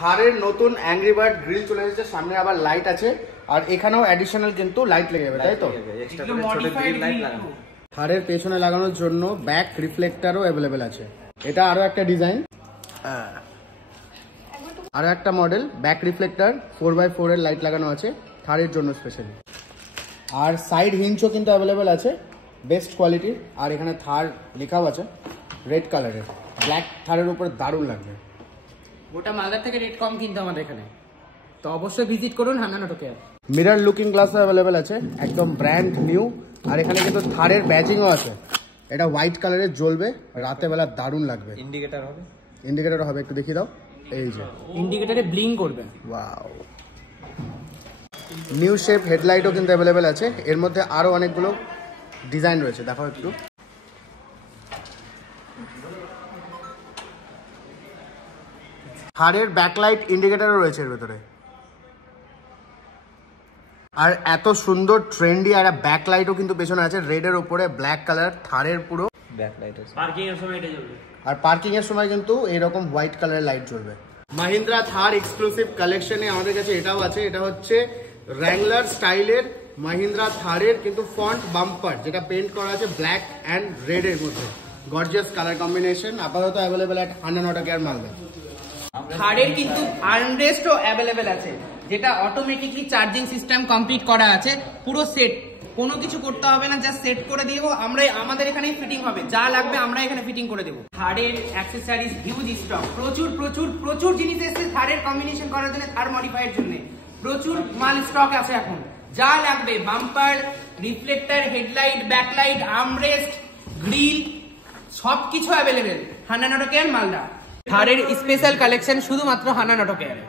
থারের নতুন angry bird grill চলে এসেছে, সামনে আবার লাইট আছে, আর এখানেও অ্যাডিশনাল কিন্তু লাইট লেগে যাবে, তাই তো? থারের পেছনে লাগানোর জন্য ব্যাক রিফ্লেক্টরও অ্যাভেলেবেল আছে। এটা আরো একটা ডিজাইন, আরো একটা মডেল ব্যাক রিফ্লেক্টর 4x4 এর লাইট লাগানো আছে থারের জন্য স্পেশালি। আর সাইড হিঞ্চও কিন্তু অ্যাভেলেবেল আছে, বেস্ট কোয়ালিটির। আর এখানে থার লেখাও আছে রেড কালারের, ব্ল্যাক থারের উপর দারুণ লাগবে। গোটা মালদার থেকে রেট কম কিন্তু আমাদের এখানে, তো অবশ্যই ভিজিট করুন Hannan auto care. Mirror looking গ্লাসও অ্যাভেলেবেল আছে, একদম ব্র্যান্ড নিউ। আর এখানে কিন্তু থারের ব্যাজিংও আছে, এটা হোয়াইট কালারের জ্বলবে, রাতে বেলা দারুণ লাগবে। ইন্ডিকেটর হবে, ইন্ডিকেটর হবে, একটু দেখিয়ে দাও। এই যে ইন্ডিকেটরে ব্লিং করবে। ওয়াও, নিউ শেপ হেডলাইটও কিন্তু অ্যাভেলেবেল আছে। এর মধ্যে আরো অনেকগুলো ডিজাইন রয়েছে, দেখো একটু। থারের ব্যাকলাইট ইন্ডিকেটরও রয়েছে এর ভেতরে। আর এত সুন্দর ট্রেন্ডি আর ব্যাকলাইটও কিন্তু পেছনে আছে, রেডের উপরে ব্ল্যাক কালার থারের পুরো ব্যাকলাইট আছে। পার্কিং এর সময় এটা জ্বলবে, আর পার্কিং এর সময় কিন্তু এরকম হোয়াইট কালারের লাইট জ্বলবে। মাহিন্দ্রা থার এক্সক্লুসিভ কালেকশনে আমাদের কাছে এটাও আছে। এটা হচ্ছে র্যাংলার স্টাইলের মাহিন্দ্রা থারের কিন্তু ফন্ট বাম্পার, যেটা পেন্ট করা আছে ব্ল্যাক অ্যান্ড রেড এর মধ্যে, গর্জিয়াস কালার কম্বিনেশন। আপাতত available at Hannan auto care Malda. থারের কিন্তু আর্মরেস্টও অ্যাভেলেবেল আছে, যেটা অটোমেটিকলি চার্জিং সিস্টেম কমপ্লিট করা আছে, পুরো সেট, কোনো কিছু করতে হবে না, জাস্ট সেট করে দিয়ে দেবো আমরা, আমাদের এখানেই ফিটিং হবে, যা লাগবে আমরা এখানে ফিটিং করে দেবো। থারের অ্যাক্সেসরিজ হিউজ স্টক, প্রচুর প্রচুর প্রচুর জিনিস এসেছে থারের কম্বিনেশন করার জন্য, থার মডিফাইয়ের জন্য প্রচুর মাল স্টক আছে এখন, যা লাগবে bumper, reflector, headlight, backlight, armrest, grill, সবকিছু available Hannan auto care Malda. থারের স্পেশাল কালেকশন শুধুমাত্র হান্নান অটো কেয়ার।